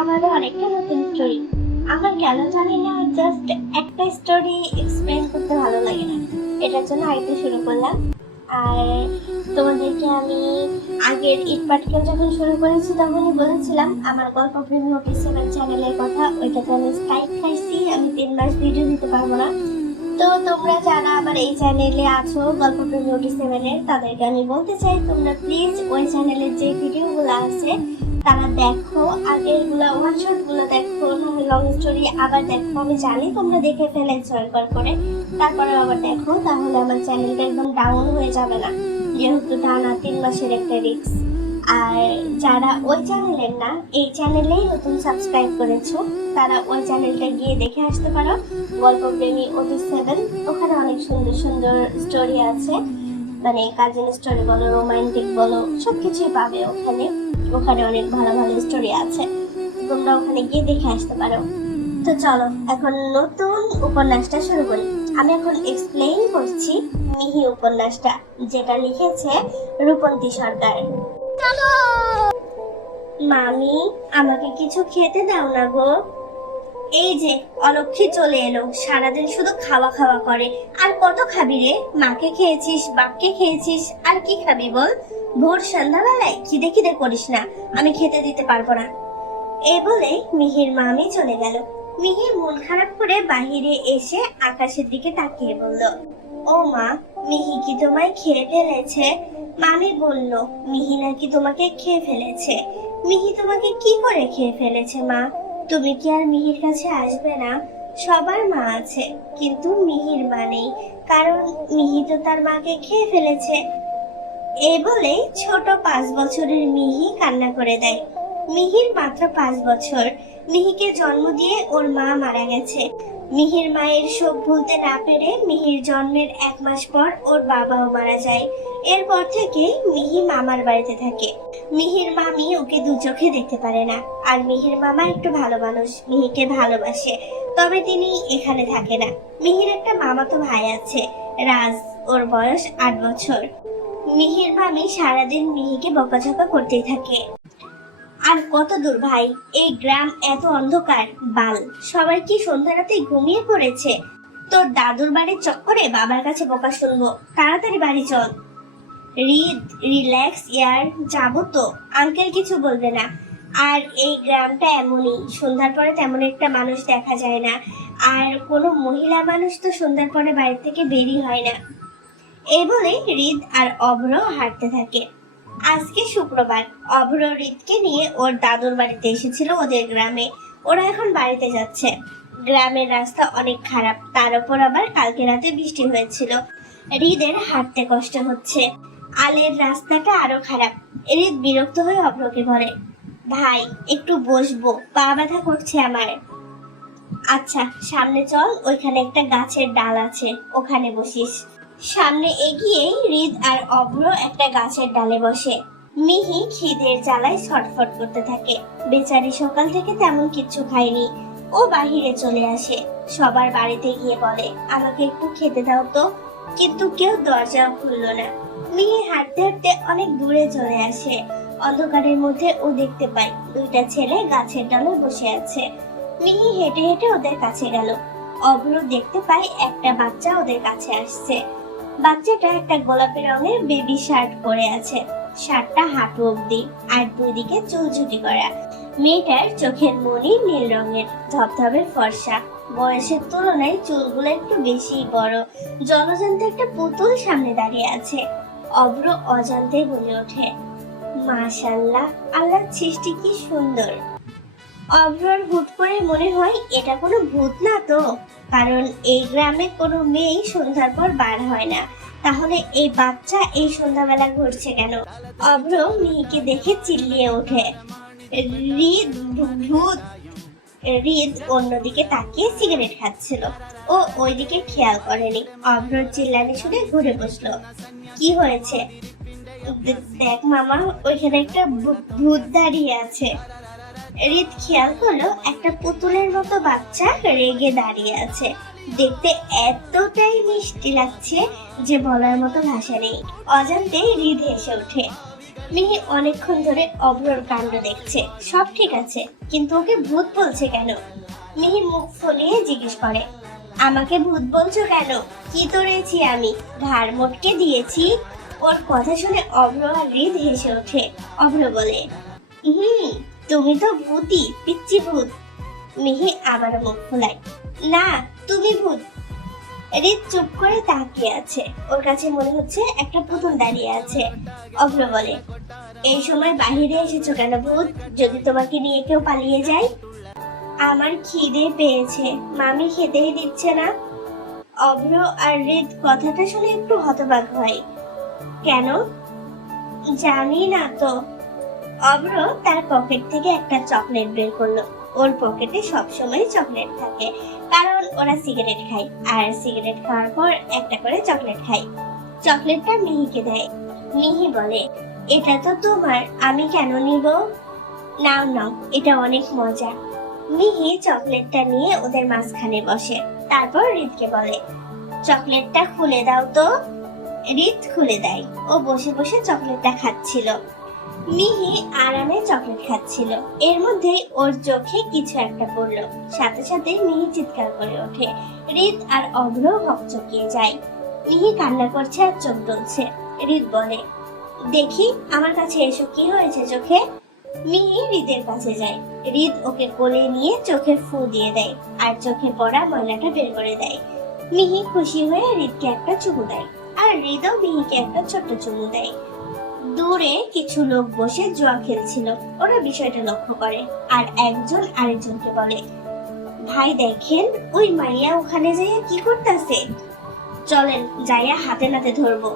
আমাদের অনেকটা নতুন স্টোরি। আমার কেন জানি না, জাস্ট একটা স্টোরি এক্সপ্লেন করতে ভালো লাগে না, এটার জন্য আরেকটা শুরু করলাম। আর তোমাদেরকে আমি আগের ইট পাটকেল যখন শুরু করেছি তখনই বলেছিলাম আমার গল্প প্রেমী অফিসিয়াল চ্যানেলের কথা। ওইটাতে আমি স্ট্রাইক খাইছি, আমি 3 মাস ভিডিও দিতে পারবো না। তো তোমরা যারা আমার এই চ্যানেলে আছো গল্প প্রেমী ওটি 7-এর, তাদেরকে আমি বলতে চাই তোমরা প্লিজ ওই চ্যানেলের যে ভিডিওগুলো আছে তারা দেখো, আগের গুলা ওয়ান শট গুলো দেখো, নাহলে লং স্টোরি আবার দেখো। আমি জানি তোমরা দেখে ফেলেছো একবার করে, তারপরে আবার দেখো, তাহলে আমার চ্যানেলটা একদম ডাউন হয়ে যাবে না, যেহেতু টানা 3 মাসের একটা রিস্ক। আর যারা ওই চ্যানেলের না, এই চ্যানেলেই নতুন সাবস্ক্রাইব করেছো, তারা ওই চ্যানেলটা গিয়ে দেখে আসতে পারো, গল্প প্রেমী ওটি 7। ওখানে অনেক সুন্দর সুন্দর স্টোরি আছে, মানে কাজিন স্টোরি বলো, রোমান্টিক বলো, সবকিছুই পাবে ওখানে। ওখানে অনেক ভালো ভালো স্টোরি আছে, তোমরা ওখানে গিয়ে দেখে আসতে পারো। তো চলো এখন নতুন উপন্যাসটা শুরু করি। আমি এখন এক্সপ্লেইন করছি মিহি উপন্যাসটা, যেটা লিখেছে রূপন্তী সরকার। মামি, আমাকে কিছু খেতে দাও না গো। এই যে অলক্ষী চলে এলো, সারাদিন শুধু খাওয়া খাওয়া করে। আর কত খাবি রে? মাকে খেয়েছিস, বাপকে খেয়েছিস, আর কি খাবি বল? ভোর সন্ধ্যাবেলায় খিদে খিদে করিস না, আমি খেতে দিতে পারবো না। এই বলে মিহির মামি চলে গেল। মিহি মন খারাপ করে বাহিরে এসে আকাশের দিকে তাকিয়ে বলল, ও মা, মিহি কি তোমায় খেয়ে ফেলেছে? মামি বলল মিহি নাকি তোমাকে খেয়ে ফেলেছে। মিহি তোমাকে কি করে খেয়ে ফেলেছে মা? তুমি কি আর মিহির কাছে আসবে না? সবার মা আছে, কিন্তু মিহির মা নেই, কারণ মিহি তো তার মাকে খেয়ে ফেলেছে। এই বলে ছোট 5 বছরের মিহি কান্না করে দেয়। মিহির মাত্র 5 বছর। মিহিকে জন্ম দিয়ে ওর মা মারা গেছে। মিহির মায়ের শোক ভুলতে না পেরে মিহির জন্মের 1 মাস পর ওর বাবাও মারা যায়। এরপর থেকে মিহি মামার বাড়িতে থাকে। মিহির মামি ওকে দু চোখে দেখতে পারে না। আর মিহির মামা একটু ভালো মানুষ, মিহিকে ভালোবাসে, তবে তিনি এখানে থাকে না। মিহির একটা মামাতো ভাই আছে, রাজ, ওর বয়স 8 বছর। মিহির মামি সারাদিন মিহিকে বকাঝকা করতেই থাকে। আর কত দূর ভাই, এই গ্রাম এত অন্ধকার, বাল সবাই কি সন্ধ্যা রাতে ঘুমিয়ে পড়েছে? তোর দাদুর বাড়ির চক্করে বাবার কাছে বকা শুনবো, তাড়াতাড়ি বাড়ি চল। রিদ, রিল্যাক্স ইয়ার, যাবো তো, আঙ্কেল কিছু বলবে না। আর এই গ্রামটা এমনই, সন্ধ্যার পরে তেমন একটা মানুষ দেখা যায় না, আর কোনো মহিলা মানুষ তো সন্ধ্যার পরে বাড়ি থেকে বেরই হয় না। এই বলে হৃদ আর অভ্র হাঁটতে থাকে। আজকে শুক্রবার, অভ্র হৃদকে নিয়ে ওর দাদুর বাড়িতে এসেছিল ওদের গ্রামে। ওরা এখন বাড়িতে যাচ্ছে। গ্রামের রাস্তা অনেক খারাপ, তার উপর আবার কালকে রাতে বৃষ্টি হয়েছিল। হৃদের হাঁটতে কষ্ট হচ্ছে। আলের রাস্তাটা আরো খারাপ। হৃদ বিরক্ত হয়ে অভ্রকে বলে, ভাই একটু বসবো, পা ব্যথা করছে আমার। আচ্ছা সামনে চল, ওইখানে একটা গাছের ডাল আছে, ওখানে বসিস। সামনে এগিয়েই হৃদ আর অভ্র একটা গাছের ডালে বসে। মিহি খিদের জ্বালায় ছটফট করতে থাকে। বেচারি সকাল থেকে তেমন কিচ্ছু খায়নি। ও বাহিরে চলে আসে, সবার বাড়িতে গিয়ে বলে, আমাকে একটু খেতে দাও তো, কিন্তু কেউ দরজাও খুললো না। মিহি হাঁটতে হাঁটতে অনেক দূরে চলে আসে। অন্ধকারের মধ্যে ও দেখতে পায় 2টা ছেলে গাছের ডালে বসে আছে। মিহি হেঁটে হেঁটে ওদের কাছে গেল। অভ্র দেখতে পায় একটা বাচ্চা ওদের কাছে আসছে। বাচ্চাটা একটা গোলাপি রঙের বেবি শার্ট পরে আছে। শার্টটা হাঁটু অব্দি, আর 2 দিকে চুল ঝুটি করা। মেয়েটার চোখের মনি নীল রঙের, ধবধবে ফর্সা। বয়সের তুলনায় চুলগুলো একটু বেশি বড়। জলজান্তে একটা পুতুল সামনে দাঁড়িয়ে আছে। অভ্র অজান্তেই বলে ওঠে, মাশাআল্লাহ, আল্লাহর সৃষ্টি কি সুন্দর। অভ্রর হুট করে মনে হয় এটা কোনো ভূত না তো, কারণ এই গ্রামে কোনো মেয়েই সন্ধ্যার পর বার হয় না, তাহলে এই বাচ্চা এই সন্ধ্যাবেলা ঘুরছে কেন? অভ্র মিহিকে দেখে চিল্লিয়ে ওঠে, রিদ, ভূত। রিদ অন্যদিকে তাকিয়ে সিগারেট খাচ্ছিল। ও ওইদিকে খেয়াল করেনি। অভ্র চিল্লানি শুনে ঘুরে বসলো। কি হয়েছে? দেখ মামা, ওইখানে একটা ভূত দাঁড়িয়ে আছে। রিদ খেয়াল করলো একটা পুতুলের মতো বাচ্চা রেগে দাঁড়িয়ে আছে। দেখতে এতটাই মিষ্টি লাগছে যে বলার মতো ভাষা নেই। অজান্তে রিদ হেসে ওঠে। মিহি অনেকক্ষণ ধরে অভ্রর কাণ্ড দেখছে, সব ঠিক আছে, কিন্তু ওকে ভূত বলছে কেন? মিহি মুখ ফুলিয়ে জিজ্ঞেস করে, আমাকে ভূত বলছো কেন? কি করেছি আমি? ঘাড় মোটকে দিয়েছি? ওর কথা শুনে অভ্র আর হৃদ হেসে ওঠে। অভ্র বলে, তুমি তো ভূতই, পিচ্চি ভূত। মিহি আবার মুখ ফুলায়, না তুমি ভূত। হৃদ চুপ করে তাকিয়ে আছে, ওর কাছে মনে হচ্ছে একটা পুতুল দাঁড়িয়ে আছে। অভ্র বলে, এই সময় বাহিরে এসেছো কেন ভূত? যদি তোমাকে নিয়ে কেউ পালিয়ে যায়? আমার খিদে পেয়েছে, মামি খেতেই দিচ্ছে না। অভ্র আর হৃদ কথাটা শুনে একটু হতবাক হয়। কেন? জানি না তো। অভ্র তার পকেট থেকে একটা চকলেট বের করলো। ওর পকেটে সবসময় চকলেট থাকে, কারণ ওরা সিগারেট খায়, আর সিগারেট খাওয়ার পর একটা করে চকলেট খায়। চকলেটটা মিহিকে দেয়। মিহি বলে, এটা তো তোমার, আমি কেন নিব? নাও নাও, এটা অনেক মজা। মিহি চকলেটটা নিয়ে ওদের মাঝখানে বসে, তারপর হৃদকে বলে, চকলেটটা খুলে দাও তো। হৃদ খুলে দেয়। ও বসে বসে চকলেটটা খাচ্ছিল। মিহি আরামে চকলেট খাচ্ছিল। এর মধ্যেই ওর চোখে কিছু একটা পড়লো। সাথে সাথে মিহি চিৎকার করে ওঠে। হৃদ আর অভ্র হকচকিয়ে যায়। মিহি কান্না করছে আর চোখ জ্বলছে। হৃদ বলে, দেখি আমার কাছে এসো, কি হয়েছে চোখে? মিহি হৃদের কাছে যায়। হৃদ ওকে কোলে নিয়ে চোখে ফু দিয়ে দেয় আর চোখে পড়া ময়লাটা বের করে দেয়। মিহি খুশি হয়ে হৃদকে একটা চুমু দেয়, আর হৃদও মিহিকে একটা ছোট্ট চুমু দেয়। দূরে কিছু লোক বসে জুয়া খেলছিল। ওরা বিষয়টা লক্ষ্য করে আর একজন আরেকজনকে বলে, ভাই দেখেন, ওই মাইয়া ওখানে যাইয়া কি করতেছে, চলেন যাইয়া হাতে নাতে ধরবো।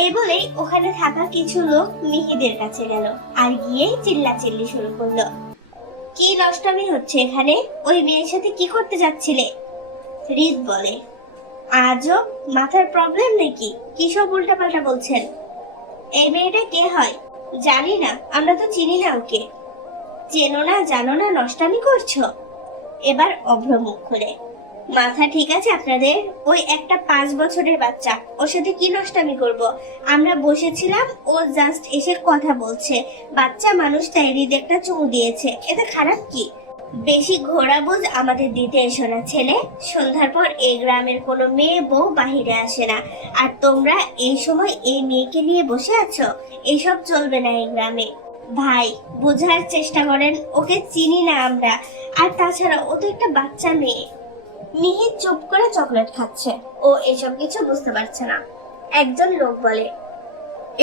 এই বলেই ওখানে থাকা কিছু লোক মিহিদের কাছে গেল আর গিয়ে চিল্লাচিল্লি শুরু করলো। কি নষ্টামি হচ্ছে এখানে? ওই মেয়ের সাথে কি করতে যাচ্ছিলে? হৃদ বলে, আজব, মাথার প্রবলেম নাকি? কি সব উল্টাপাল্টা বলছেন? এই মেয়েটা কে হয়? জানি না, আমরা তো চিনি না ওকে। চেনো না জানো না নষ্টামি করছো? এবার অভ্র মুখ খুলে, মাথা ঠিক আছে আপনাদের? ওই একটা 5 বছরের বাচ্চা, ওর সাথে কি নষ্টামি করব? আমরা বসেছিলাম, ও জাস্ট এসে কথা বলছে। বাচ্চা মানুষ, তাই হৃদ একটা চুমু দিয়েছে, এতে খারাপ কি? বেশি ঘোরাবোজ আমাদের দিতে এসো না ছেলে। সন্ধ্যার পর এই গ্রামের কোনো মেয়ে বউ বাহিরে আসে না, আর তোমরা এই সময় এই মেয়েকে নিয়ে বসে আছো? এইসব চলবে না এই গ্রামে। ভাই বোঝার চেষ্টা করেন, ওকে চিনি না আমরা, আর তাছাড়া ও তো একটা বাচ্চা মেয়ে। মিহি চুপ করে চকলেট খাচ্ছে, ও এসব কিছু বুঝতে পারছে না। একজন লোক বলে,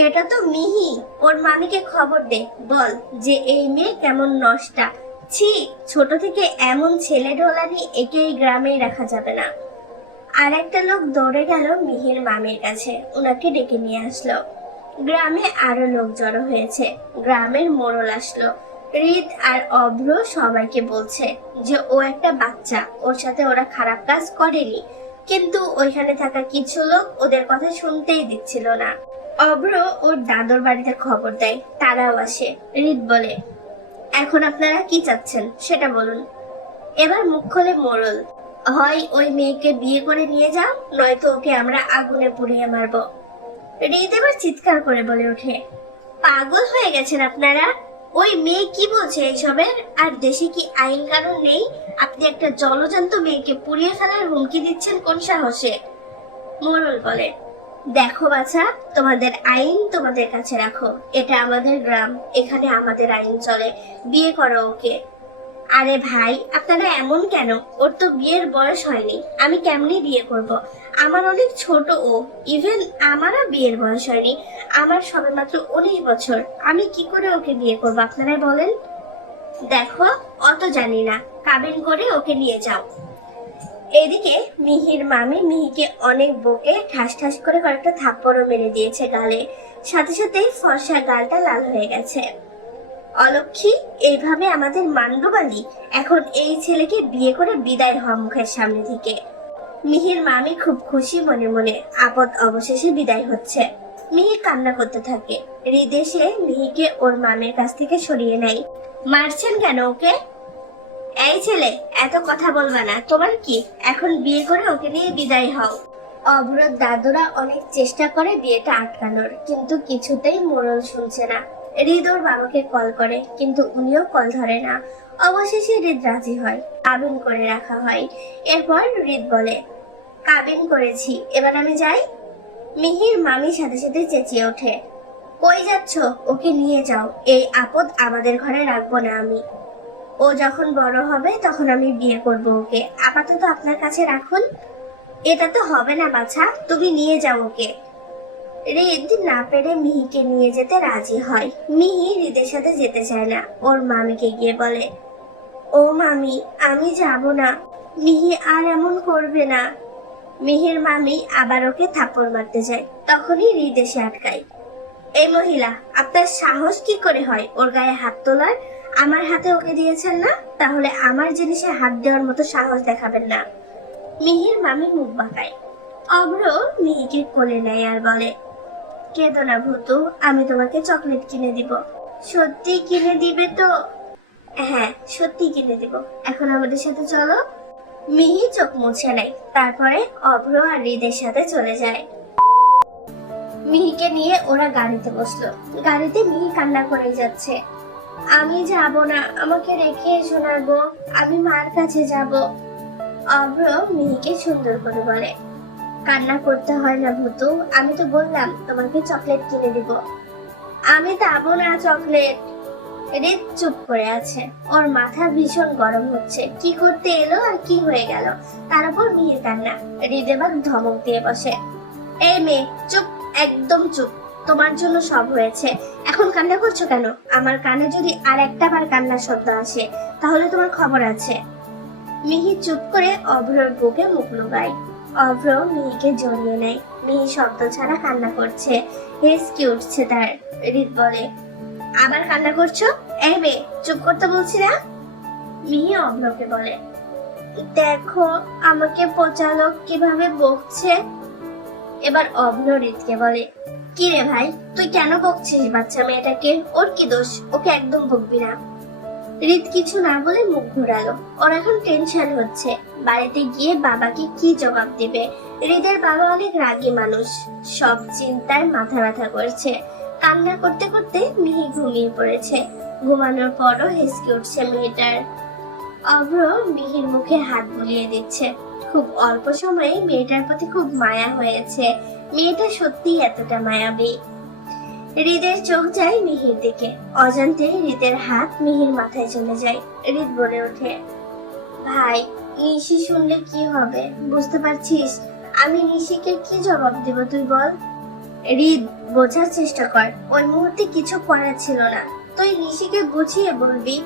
এটা তো মিহি, ওর মামিকে খবর দে, বল যে এই মেয়ে কেমন নষ্টা। ছি, ছোট থেকে এমন ছেলে ঢোলানি, একে এই গ্রামেই রাখা যাবে না। আর একটা লোক দৌড়ে গেল মিহির মামির কাছে, ওনাকে ডেকে নিয়ে আসলো। গ্রামে আরো লোক জড়ো হয়েছে। গ্রামের মোড়ল আসলো। হৃদ আর অভ্র সবাইকে বলছে যে ও একটা বাচ্চা, ওর সাথে ওরা খারাপ কাজ করেনি, কিন্তু ওইখানে থাকা কিছু লোক ওদের কথা শুনতেই দিচ্ছিল না। অভ্র ওর দাদুর বাড়িতে খবর দেয়, তারাও আসে। হৃদ বলে, এখন আপনারা কি চাচ্ছেন সেটা বলুন। এবার মুখ খোলে মোড়ল, হয় ওই মেয়েকে বিয়ে করে নিয়ে যাও, নয়তো ওকে আমরা আগুনে পুড়িয়ে মারবো। হৃদ এবার চিৎকার করে বলে ওঠে, পাগল হয়ে গেছেন আপনারা? ওই মেয়ে কি বলছে এইসবের? আর দেশে কি আইন কানুন নেই? আপনি একটা জলজান্ত মেয়েকে পুড়িয়ে ফেলার হুমকি দিচ্ছেন কোন সাহসে? মোড়ল বলে, দেখো বাছা, তোমাদের আইন তোমাদের কাছে রাখো, এটা আমাদের গ্রাম, এখানে আমাদের আইন চলে, বিয়ে করো ওকে। আরে ভাই, আপনারা এমন কেন? ওর তো বিয়ের বয়স হয়নি, আমি কেমনি বিয়ে করব? আমার অনেক ছোট ও, ইভেন আমারও বিয়ের বয়স হয়নি, আমার সবেমাত্র 19 বছর, আমি কি করে ওকে বিয়ে করব আপনারাই বলেন। দেখো, অত জানি না, কাবিন করে ওকে নিয়ে যাও। এদিকে মিহির মামি মিহিকে অনেক বকে ঠাস ঠাস করে কয়েকটা থাপ্পড়ও মেরে দিয়েছে গালে, সাথে সাথেই ফর্সা গালটা লাল হয়ে গেছে। অলক্ষী, এইভাবে আমাদের মান্ডবালি? এখন এই ছেলেকে বিয়ে করে বিদায় হওয়া মুখের সামনে থেকে। মিহির মামি খুব খুশি মনে মনে, আপদ অবশেষে বিদায় হচ্ছে। মিহি কান্না করতে থাকে। হৃদ এসে মিহিকে ওর মামের কাছ থেকে সরিয়ে নেয়। মারছেন কেন ওকে? এই ছেলে, এত কথা বলবা না, তোমার কি? এখন বিয়ে করে ওকে নিয়ে বিদায় হও। অভ্রর দাদুরা অনেক চেষ্টা করে বিয়েটা আটকানোর, কিন্তু কিছুতেই মোড়ল শুনছে না। হৃদ ওর বাবাকে কল করে, কিন্তু উনিও কল ধরে না। অবশেষে হৃদ রাজি হয়, কাবিন করে রাখা হয়। এরপর হৃদ বলে, কাবিন করেছি, এবার আমি যাই। মিহির মামির সাথে সাথে চেঁচিয়ে ওঠে, কই যাচ্ছ? ওকে নিয়ে যাও, এই আপদ আমাদের ঘরে রাখবো না আমি। ও যখন বড় হবে তখন আমি বিয়ে করব ওকে, আপাতত আপনার কাছে রাখুন। এটা তো হবে না বাছা, তুমি নিয়ে যাও ওকে। হৃদ না পেরে মিহিকে নিয়ে যেতে রাজি হয়। মিহি হৃদের সাথে যেতে চায় না, ওর মামিকে গিয়ে বলে, ও মামি, আমি যাব না, মিহি আর এমন করবে না। মিহির মামি আবার ওকে থাপ্পড় মারতে যায়, তখনই হৃদ এসে আটকায়। এই মহিলা, আপনার সাহস কি করে হয় ওর গায়ে হাত তোলার? আমার হাতে ওকে দিয়েছেন না, তাহলে আমার জিনিসে হাত দেওয়ার মতো সাহস দেখাবেন না। মিহির মামি মুখ বাঁকায়। অভ্র মিহিকে কোলে নেয় আর বলে, কেঁদো না ভূতু, আমি তোমাকে চকলেট কিনে দিব। সত্যি কিনে দিবে তো? হ্যাঁ, সত্যি কিনে দিব, এখন আমাদের সাথে চলো। মিহি চোখ মুছে নেয়, তারপরে অভ্র আর হৃদের সাথে চলে যায়। মিহিকে নিয়ে ওরা গাড়িতে বসলো। গাড়িতে মিহি কান্না করে যাচ্ছে, আমি যাব না, আমাকে রেখে এসো না গো, আমি মার কাছে যাব। অভ্র মিহিকে সুন্দর করে বলে, কান্না করতে হয় না ভূতু, আমি তো বললাম তোমাকে চকলেট কিনে দিব। আমি যাবো না চকলেট। হৃদ চুপ করে আছে, ওর মাথা ভীষণ গরম হচ্ছে, কি করতে এলো আর কি হয়ে গেল। তার উপর মিহির কান্না। হৃদ এবার ধমক দিয়ে বসে, এই মেয়ে চুপ, একদম চুপ, তোমার জন্য সব হয়েছে, এখন কান্না করছো কেন? আমার কানে যদি আর একটা বার কান্নার শব্দ আসে তাহলে তোমার খবর আছে। মিহি চুপ করে অভ্রর বুকে মুখ লুকায়। অভ্র মিহিকে জড়িয়ে নেয়, মিহি শব্দ ছাড়া কান্না করছে, হেসকি উঠছে তার। হৃদ বলে, আবার কান্না করছো? এই মেয়ে চুপ করতে বলছি না। মিহি অভ্রকে বলে, দেখো আমাকে পচা লোক কিভাবে বকছে। এবার অভ্র হৃদকে বলে, কি রে ভাই, তুই কেন বকছিস বাচ্চা মেয়েটাকে? ওর কি দোষ? ওকে একদম বকবি না। হৃদ কিছু না বলে মুখ ঘুরালো। ওর এখন টেনশন হচ্ছে, বাড়িতে গিয়ে বাবাকে কি জবাব দিবে। হৃদের বাবা অনেক রাগী মানুষ, সব চিন্তায় মাথা ব্যথা করছে। কান্না করতে করতে মিহি ঘুমিয়ে পড়েছে। ঘুমানোর পরও হেসকে উঠছে মেয়েটার। অভ্র মিহির মুখে হাত বুলিয়ে দিচ্ছে। খুব অল্প সময়ে মেয়েটার প্রতি খুব মায়া হয়েছে। মেয়েটা সত্যিই এতটা মায়াবী। হৃদের চোখ যায় মিহির দিকে, অজান্তে হৃদের হাত মিহির মাথায় চলে যায়। হৃদ বলে ওঠে, ভাই, নিশি শুনলে কি হবে বুঝতে পারছিস? আমি নিশিকে কি জবাব দেব তুই বল। হৃদ, বোঝার চেষ্টা কর, ওই মুহূর্তে কিছু করার ছিল না, তুই নিশিকে বুঝিয়ে বলবি।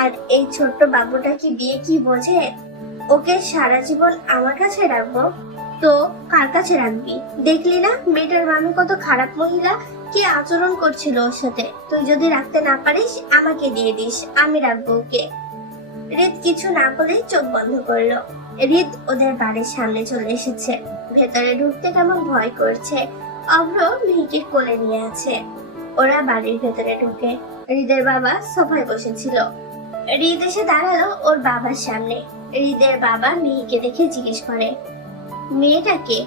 আর এই ছোট্ট বাবুটা কি বিয়ে কি বোঝে? ওকে সারা জীবন আমার কাছে রাখবো? তো কার কাছে রাখবি? দেখলি না মেয়েটার মামি কত খারাপ মহিলা, কি আচরণ করছিল ওর সাথে। তুই যদি রাখতে না পারিস আমাকে দিয়ে দিস, আমি রাখবো ওকে। হৃদ কিছু না বলে চোখ বন্ধ করলো। হৃদ ওদের বাড়ির সামনে চলে এসেছে। ভেতরে ঢুকতে কেমন ভয় করছে। অভ্র মিহিকে কোলে নিয়ে আছে। ওরা বাড়ির ভেতরে ঢুকে। হৃদের বাবা সোফায় বসেছিল। হৃদ এসে দাঁড়ালো ওর বাবার সামনে। হৃদের বাবা মিহিকে দেখে জিজ্ঞেস করে, মেয়েটাকে?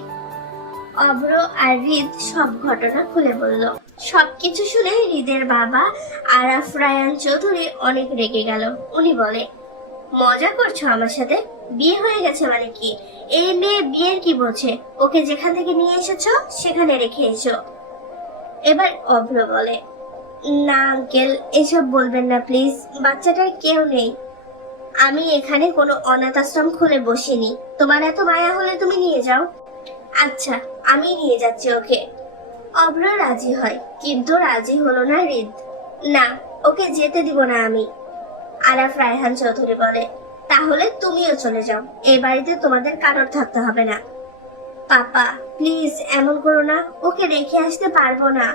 অভ্র আর হৃদ সব ঘটনা খুলে বলল। সবকিছু শুনে হৃদের বাবা আরাফ রায়ান চৌধুরী অনেক রেগে গেল। উনি বলে, মজা করছো আমার সাথে? বিয়ে হয়ে গেছে মানে কি? এই মেয়ে বিয়ের কি বোঝে? ওকে যেখান থেকে নিয়ে এসেছো সেখানে রেখে এসো। এবার অভ্র বলে, না আঙ্কেল, এসব বলবেন না প্লিজ, বাচ্চাটার কেউ নেই। আমি এখানে কোনো অনাথ আশ্রম খুলে বসিনি, তোমার এত মায়া হলে তুমি নিয়ে যাও। আচ্ছা, আমি নিয়ে যাচ্ছি ওকে। অভ্র রাজি হয়, কিন্তু রাজি হলো না হৃদ। না, ওকে যেতে দিব না আমি। আরাফ রায়হান চৌধুরী বলে, তাহলে তুমিও চলে যাও, এই বাড়িতে তোমাদের কারোর থাকতে হবে না। পাপা প্লিজ এমন করো না, ওকে রেখে আসতে পারবো না।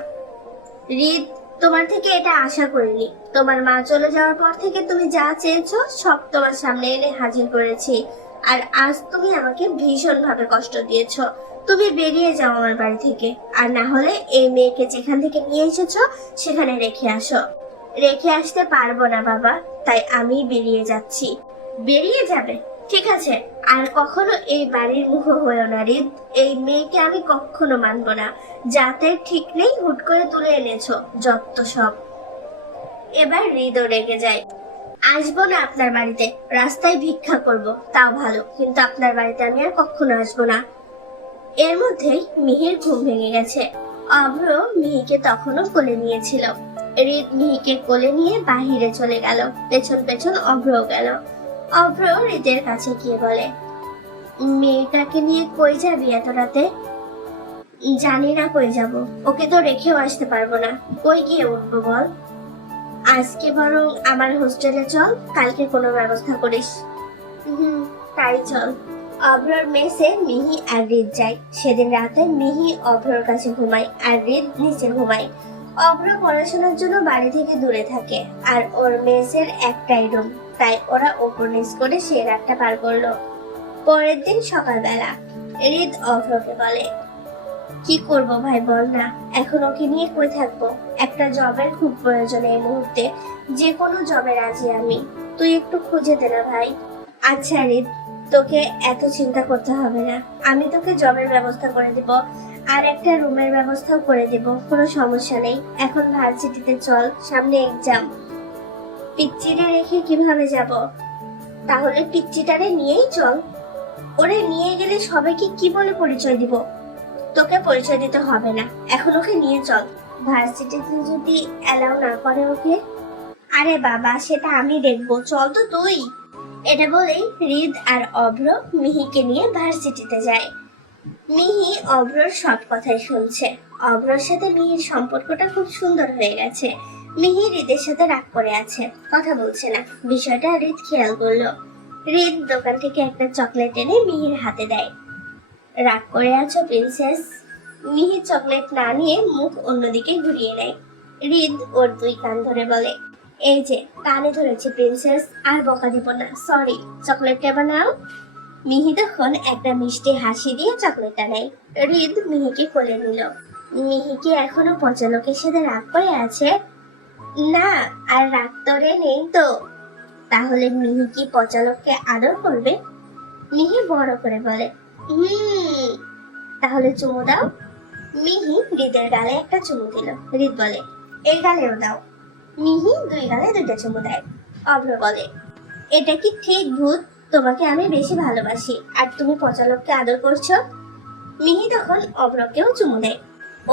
হৃদ, তোমার থেকে এটা আশা করিনি। তোমার মা চলে যাওয়ার পর থেকে তুমি যা চেয়েছো সব তোমার সামনে এনে হাজির করেছি, আর আজ তুমি আমাকে ভীষণ ভাবে কষ্ট দিয়েছো। তুমি বেরিয়ে যাও আমার বাড়ি থেকে, আর না হলে এই মেয়েকে যেখান থেকে নিয়ে এসেছো সেখানে রেখে আসো। রেখে আসতে পারবো না বাবা, তাই আমি বেরিয়ে যাচ্ছি। বেরিয়ে যাবে? ঠিক আছে, আর কখনো এই বাড়ির মুখ হয়েও না রিদ। এই মেয়েকে আমি কখনো মানবো না। যাতে ঠিক নেই, হুট করে তুলে এনেছো যত সব। এবার হৃদও রেগে যায়। আসবো না আপনার বাড়িতে, রাস্তায় ভিক্ষা করব তাও ভালো, কিন্তু আপনার বাড়িতে আমি আর কখনো আসবো না। এর মধ্যেই মিহির ঘুম ভেঙে গেছে। অভ্র মিহিকে তখনও কোলে নিয়েছিল। হৃদ মিহিকে কোলে নিয়ে বাহিরে চলে গেল, পেছন পেছন অভ্রও গেল। অভ্র হৃদের কাছে গিয়ে বলে, মেয়েটাকে নিয়ে কই যাবি এত রাতে? জানি না কই যাব, ওকে তো রেখেও আসতে পারবো না। কই গিয়ে উঠবো বল? আজকে বরং আমার হোস্টেলে চল, কালকে কোনো ব্যবস্থা করিস। তাই চল। অভ্রর মেসে মিহি আর হৃদ যায়। সেদিন রাতে মিহি অভ্রর কাছে ঘুমায় আর হৃদ নিচে ঘুমায়। অভ্র পড়াশোনার জন্য বাড়ি থেকে দূরে থাকে, আর ওর মেসের একটাই রুম, তাই ওরা ওপর নিচ করে সে রাতটা পার করলো। পরের দিন সকালবেলা হৃদ অভ্রকে বলে, কি করব ভাই বল না, এখন ওকে নিয়ে কই থাকবো? একটা জবের খুব প্রয়োজন এই মুহূর্তে, যে কোনো জবে রাজি আমি। তুই একটু খুঁজে দে না ভাই। আচ্ছা হৃদ, তোকে এত চিন্তা করতে হবে না, আমি তোকে জবের ব্যবস্থা করে দিব, আর একটা রুমের ব্যবস্থাও করে দিব, কোনো সমস্যা নেই। এখন ভার্সিটিতে চল, সামনে এক্সাম। পিচ্চিরে রেখে কিভাবে যাব? তাহলে পিচ্চিটারে নিয়েই চল। ওরে নিয়ে গেলে সবাইকে কি বলে পরিচয় দিব? তোকে পরিচয় দিতে হবে না, এখন ওকে নিয়ে চল। ভার্সিটিতে যদি অ্যালাউ না করে ওকে? আরে বাবা, সেটা আমি দেখবো, চল তো তুই। এটা বলেই হৃদ আর অভ্র মিহিকে নিয়ে ভার্সিটিতে যায়। মিহি অভ্রর সব কথাই শুনছে। অভ্রর সাথে মিহির সম্পর্কটা খুব সুন্দর হয়ে গেছে। মিহি হৃদের সাথে রাগ করে আছে, কথা বলছে না। বিষয়টা হৃদ খেয়াল করলো। হৃদ দোকান থেকে একটা চকলেট এনে মিহির হাতে দেয়। রাগ করে আছো প্রিন্সেস? মিহি চকলেট না নিয়ে মুখ অন্যদিকে ঘুরিয়ে নেয়। হৃদ ওর দুই কান ধরে বলে, এই যে কানে ধরেছে প্রিন্সেস, আর বকা দিব না, সরি। চকলেটটা এবার নাও। মিহি তখন একটা মিষ্টি হাসি দিয়ে চকলেটটা নেয়। হৃদ মিহিকে কোলে নিল। মিহি কি এখনো পচা লোকের সাথে রাগ করে আছে? না, আর রাগ তোরে নেই তো। তাহলে মিহি কি পচা লোককে আদর করবে? মিহি বড় করে বলে, তাহলে চুমু দাও। মিহি হৃদের গালে একটা চুমু দিল। হৃদ বলে, এই গালেও দাও। মিহি দুই গালে দুইটা চুমু দেয়। অভ্র বলে, এটা কি ঠিক ভূত? তোমাকে আমি বেশি ভালোবাসি, আর তুমি পচা লোককে আদর করছো। মিহি তখন অভ্রকেও চুমু দেয়।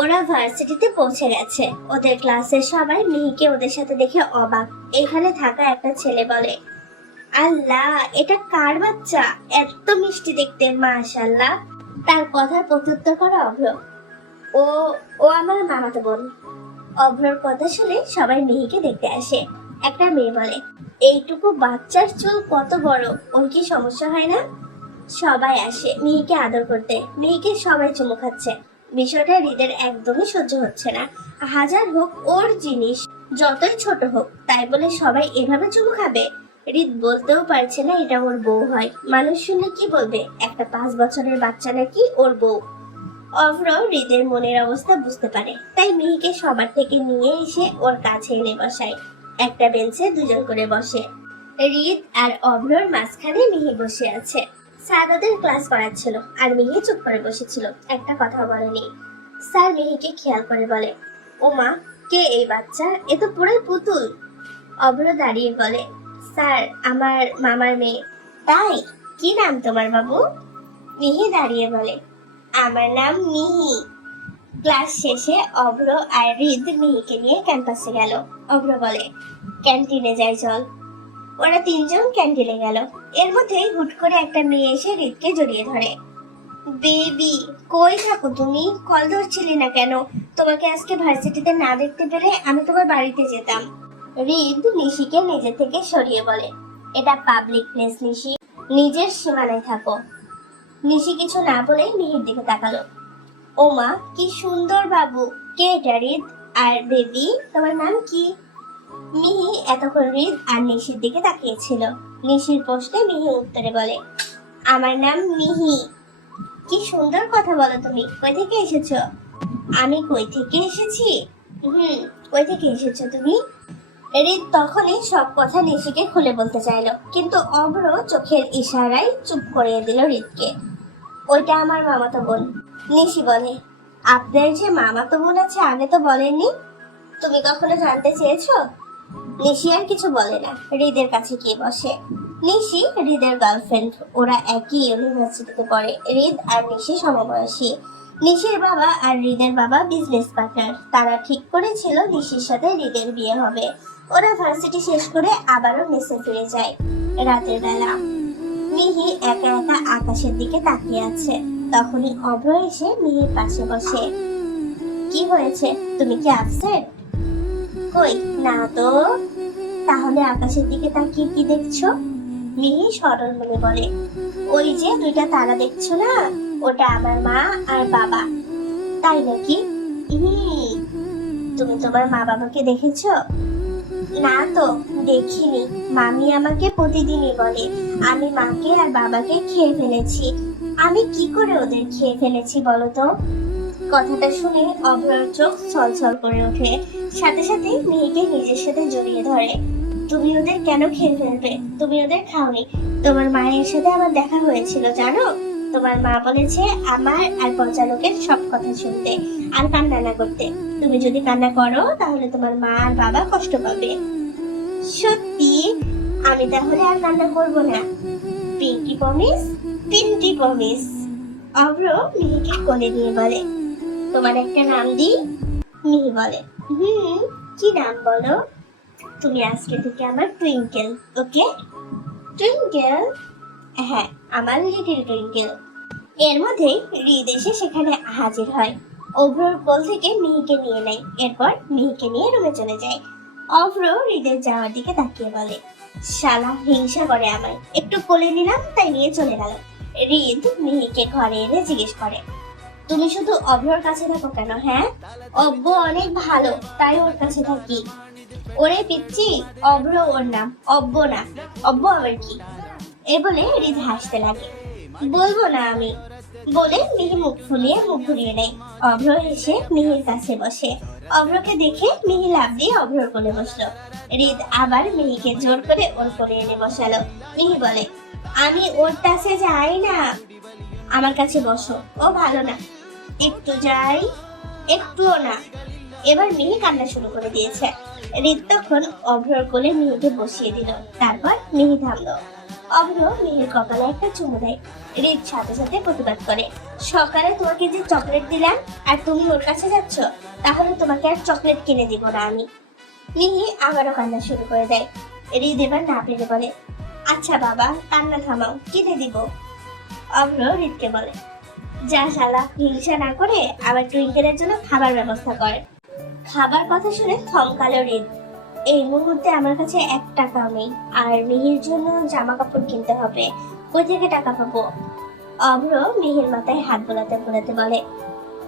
ওরা ভার্সিটিতে পৌঁছে গেছে। ওদের ক্লাসের সবাই মিহিকে ওদের সাথে দেখে অবাক। এখানে থাকা একটা ছেলে বলে, আল্লাহ, এটা কার বাচ্চা? এত মিষ্টি দেখতে, মাশাআল্লাহ। তার কথার প্রত্যুত্তর করে অভ্র, ও ও আমার মামাতো বোন। অভ্রর কথা শুনে সবাই মিহিকে দেখতে আসে। একটা মেয়ে বলে, এইটুকু বাচ্চার চুল কত বড়, ওর কি সমস্যা হয় না? সবাই আসে মিহিকে আদর করতে। মিহিকে সবাই চুমু খাচ্ছে। বিষয়টা হৃদের একদমই সহ্য হচ্ছে না। হাজার হোক ওর জিনিস, যতই ছোট হোক, তাই বলে সবাই এভাবে চুমু খাবে? হৃদ বলতেও পারছে না এটা ওর বউ হয়। মানুষ শুনলে কি বলবে, একটা 5 বছরের বাচ্চা নাকি ওর বউ। অভ্র হৃদের মনের অবস্থা বুঝতে পারে, তাই মিহিকে সবার থেকে নিয়ে এসে ওর কাছে এনে বসায়। একটা বেঞ্চে দুজন করে বসে। হৃদ আর অভ্রর মাঝখানে মিহি বসে আছে। স্যার ওদের ক্লাস করাচ্ছিল, আর মিহি চুপ করে বসেছিল, একটা কথা বলেনি। স্যার মিহিকে খেয়াল করে বলে, ওমা, কে এই বাচ্চা? এ তো পুরো পুতুল। অভ্র দাঁড়িয়ে বলে, স্যার, আমার মামার মেয়ে। তাই? কি নাম তোমার বাবু? মিহি দাঁড়িয়ে বলে, আমার নাম মিহি। ক্লাস শেষে অভ্র আর হৃদ মিহিকে নিয়ে ক্যাম্পাসে গেল। অভ্র বলে, ক্যান্টিনে যাই চল। ওরা তিনজন ক্যান্টিনে গেল। এর মধ্যেই হুট করে একটা মেয়ে এসে হৃদকে জড়িয়ে ধরে। বেবি, কই থাকো তুমি? কল ধরছিলি না কেন? তোমাকে আজকে ভার্সিটিতে না দেখতে পেলে আমি তোমার বাড়িতে যেতাম। হৃদ নিশিকে নিজে থেকে সরিয়ে বলে, এটা পাবলিক প্লেস নিশি, নিজের সীমানায় থাকো। নিশি কিছু না বলেই মিহির দিকে তাকালো। ওমা, কি সুন্দর বাবু। কে এটা হৃদ? আর বেবি, তোমার নাম কি? মিহি এতক্ষণ হৃদ আর নিশির দিকে তাকিয়েছিল। নিশির প্রশ্নে মিহি উত্তরে বলে, আমার নাম মিহি। কি সুন্দর কথা বলো তুমি। কই থেকে এসেছো? আমি কই থেকে এসেছি? কই থেকে এসেছো তুমি? রিদ তখনই সব কথা নিশিকে খুলে বলতে চাইলো, কিন্তু অভ্র চোখের ইশারায় চুপ করিয়ে দিল রিদকে। ওইটা আমার মামাতো বোন। নিশি বলে, আপনার যে মামাতো বোন আছে আগে তো বলেননি, তুমি কখনো জানতে চেয়েছো? নিশি আর কিছু বলে না, হৃদের কাছে গিয়ে বসে। নিশি হৃদের গার্লফ্রেন্ড, ওরা একই ইউনিভার্সিটিতে পড়ে। হৃদ আর নিশি সমবয়সী। নিশির বাবা আর হৃদের বাবা বিজনেস পার্টনার। তারা ঠিক করেছিল নিশির সাথে হৃদের বিয়ে হবে। ওরা ভার্সিটি শেষ করে আবারও মেসে ফিরে যায়। রাতের বেলা মিহি একা একা আকাশের দিকে তাকিয়ে আছে। তখনই অভ্র এসে মিহির পাশে বসে। কি হয়েছে, তুমি কি আপসেট? কই না তো। তাহলে আকাশের দিকে তাকিয়ে কি দেখছো? মিহি সরল মনে বলে, ওই যে দুইটা তারা দেখছো না, ওটা আমার মা আর বাবা। তাই নাকি? তুমি তোমার মা বাবাকে দেখেছো? না তো, দেখিনি। মামি আমাকে প্রতিদিনই বলে আমি মাকে আর বাবাকে খেয়ে ফেলেছি। আমি কি করে ওদের খেয়ে ফেলেছি বলো তো? কথাটা শুনে অভ্রর চোখ ছলছল করে ওঠে। সাথে সাথে মেয়েকে নিজের সাথে জড়িয়ে ধরে। তুমি ওদের কেন খেয়ে ফেলবে? তুমি ওদের খাওনি। তোমার মায়ের সাথে আমার দেখা হয়েছিল জানো। তোমার মা বলেছে আমার আর পচা লোকের সব কথা শুনতে আর কান্না না করতে। তুমি যদি কান্না করো তাহলে তোমার মা আর বাবা কষ্ট পাবে। সত্যি? আমি তাহলে আর কান্না করবো না। Pinky promise? Pinky promise. Abhra মিহিকে কোলে নিয়ে বলে, তোমার একটা নাম দি। মিহি বলে, কি নাম বলো? তুমি আজকে থেকে আমার টুইঙ্কেল, ওকে? টুইঙ্কেল? হ্যাঁ, আমার লিটল টুইঙ্কেল। এর মধ্যে হৃদ এসে সেখানে হাজির হয়। অভ্রর কোল থেকে মিহিকে নিয়ে নেয়। এরপর মিহিকে নিয়ে রুমে চলে যায়। অভ্র হৃদের যাওয়ার দিকে তাকিয়ে বলে, শালা হিংসা করে আমায়, একটু কোলে নিলাম তাই নিয়ে চলে গেল। হৃদ মিহিকে ঘরে এনে জিজ্ঞেস করে, তুমি শুধু অভ্রর কাছে থাকো কেন? হ্যাঁ, অব্বু অনেক ভালো তাই ওর কাছে থাকি। ওরে পিচ্ছি, অভ্র ওর নাম, অব্ব না। অব্ব আবার কি? এ বলে হৃদ হাসতে লাগে। বলবো না আমি বলে মিহি মুখ ফুলিয়ে মুখ ঘুরিয়ে নেয়। অভ্র এসে মিহির কাছে বসে। অভ্রকে দেখে মিহি লাফ দিয়ে অভ্রর কোলে বসলো। হৃদ আবার মিহিকে জোর করে ওর কোলে এনে বসালো। মিহি বলে, আমি ওর কাছে যাই না, আমার কাছে বসো। ও ভালো না, একটু যাই। একটুও না। এবার মিহি কান্না শুরু করে দিয়েছে। হৃদ তখন অভ্রর কোলে মিহিকে বসিয়ে দিল। তারপর মিহি থামলো। অভ্র মিহির কপালে একটা চুমু দেয়। হৃদ সাথে সাথে প্রতিবাদ করে, সকালে তোমাকে যে চকলেট দিলাম আর তুমি ওর কাছে যাচ্ছ, তাহলে তোমাকে আর চকলেট কিনে দিব না আমি। মিহি আবারও কান্না শুরু করে দেয়। হৃদ এবার না পেরে বলে, আচ্ছা বাবা কান্না থামাও, কিনে দিব। অভ্র হৃদকে বলে, যা শালা, হিংসা না করে আবার টুইঙ্কেলের জন্য খাবার ব্যবস্থা কর। খাবার কথা শুনে থমকালো হৃদ। এই মুহূর্তে আমার কাছে 1 টাকাও নেই, আর মিহির জন্য জামা কাপড় কিনতে হবে। কই থেকে টাকা পাবো? অভ্র মিহির মাথায় হাত বোলাতে বোলাতে বলে,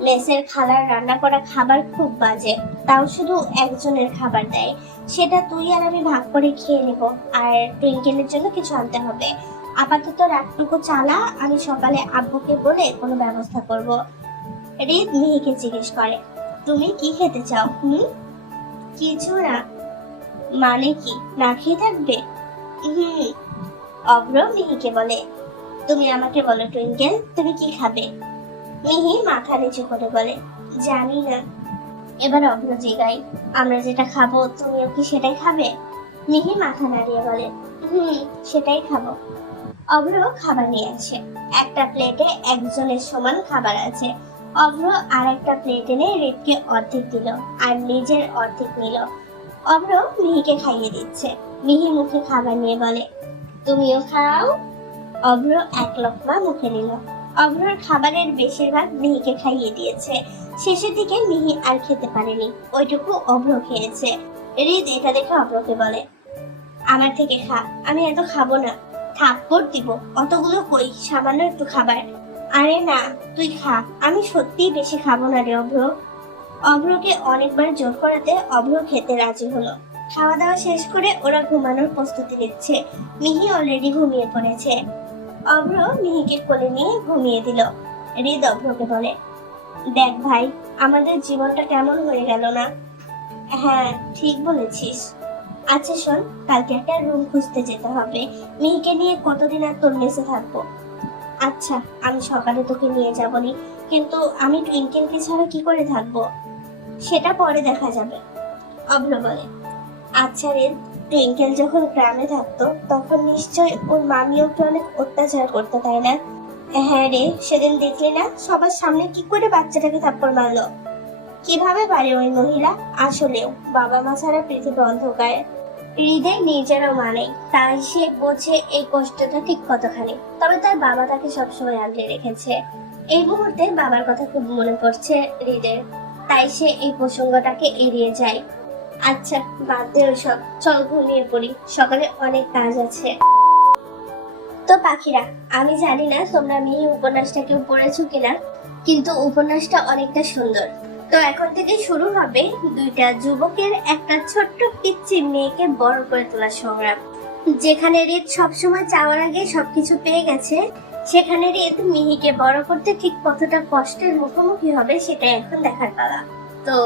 মেসের খালার রান্না করা খাবার খুব বাজে, তাও শুধু একজনের খাবার দেয়। সেটা তুই আর আমি ভাগ করে খেয়ে নেব। আর টুইঙ্কেলের জন্য কিছু আনতে হবে। আপাতত রাতটুকু চালা, আমি সকালে আব্বুকে বলে কোনো ব্যবস্থা করব। হৃদ মিহিকে জিজ্ঞেস করে, তুমি কি খেতে চাও? কিছু না। মানে কি, না খেয়ে থাকবে? অভ্র মিহিকে বলে, তুমি আমাকে বলো টুইঙ্কেল, তুমি কি খাবে? মিহি মাথা নিচু করে বলে, জানি না। এবার অভ্র জিগাই, আমরা যেটা খাবো তুমিও কি সেটাই খাবে? মিহি মাথা নাড়িয়ে বলে, সেটাই খাবো। অভ্র খাবার নিয়ে আসে। একটা প্লেটে একজনের সমান খাবার আছে। অভ্র আর একটা প্লেট এনে হৃদকে অর্ধেক দিল আর নিজের অর্ধেক নিল। অভ্র মিহিকে খাইয়ে দিচ্ছে। মিহি মুখে খাবার নিয়ে বলে, তুমিও খাও। অভ্র 1 লোকমা মুখে নিল। অভ্রর খাবারের বেশিরভাগ মিহিকে খাইয়ে দিয়েছে। শেষের দিকে মিহি আর খেতে পারেনি, ওইটুকু অভ্র খেয়েছে। হৃদ এটা দেখে অভ্রকে বলে, আমার থেকে খা, আমি এত খাবো না। থাপ্পড় দিব, অতগুলো কই, সামান্য একটু খাবার। আরে না, তুই খা, আমি সত্যিই বেশি খাবো না রে অভ্র। অভ্রকে অনেকবার জোর করাতে অভ্র খেতে রাজি হলো। খাওয়া দাওয়া শেষ করে ওরা ঘুমানোর প্রস্তুতি নিচ্ছে। মিহি অলরেডি ঘুমিয়ে পড়েছে। অভ্র মিহিকে কোলে নিয়ে ঘুমিয়ে দিল। হৃদ অভ্রকে বলে, দেখ ভাই, আমাদের জীবনটা কেমন হয়ে গেল না? হ্যাঁ ঠিক বলেছিস। আচ্ছা শোন, কালকে একটা রুম খুঁজতে যেতে হবে। মিহিকে নিয়ে কতদিন আর তোর মেসে থাকবো? আচ্ছা, আমি সকালে তোকে নিয়ে যাবনি, কিন্তু আমি টুইঙ্কেলকে ছাড়া কি করে থাকবো? সেটা পরে দেখা যাবে, অভ্র বলে। আচ্ছা রে, টুইঙ্কেল যখন গ্রামে থাকতো তখন নিশ্চয় ওর মামি ওকে অনেক অত্যাচার করতো, তাই না? হ্যাঁ রে, সেদিন দেখলি না সবার সামনে কি করে বাচ্চাটাকে থাপ্পড় মারলো? কিভাবে পারে ওই মহিলা? আসলেও বাবা মা ছাড়া পৃথিবী অন্ধকার। হৃদয় নিজেরও মানে, তাই সে বোঝে এই কষ্টটা ঠিক কতখানি। তবে তার বাবা তাকে সবসময় আগলে রেখেছে। এই মুহূর্তে বাবার কথা খুব মনে পড়ছে হৃদয়ের, তাই সে এই প্রসঙ্গটাকে এড়িয়ে যায়। আচ্ছা, বাদ দে ওসব, চল ঘুমিয়ে পড়ি, সকালে অনেক কাজ আছে। তো পাখিরা, আমি জানি না তোমরা মিহি উপন্যাসটা কেউ পড়েছো কিনা, কিন্তু উপন্যাসটা অনেকটা সুন্দর। তো এখন থেকে শুরু হবে দুইটা যুবকের একটা ছোট্ট পিচ্চি মেয়েকে বড় করে তোলার সংগ্রাম। যেখানে রিত সবসময় চাওয়ার আগে সবকিছু পেয়ে গেছে, সেখানে রিত মিহিকে বড় করতে ঠিক কতটা কষ্টের মুখোমুখি হবে সেটা এখন দেখার পালা। তো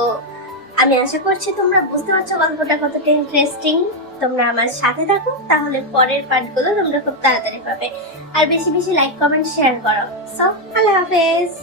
আমি আশা করছি তোমরা বুঝতে পারছো গল্পটা কতটা ইন্টারেস্টিং। তোমরা আমার সাথে থাকো, তাহলে পরের পার্টগুলো তোমরা খুব তাড়াতাড়ি পাবে। আর বেশি বেশি লাইক কমেন্ট শেয়ার করো। সো আল্লাহ হাফেজ।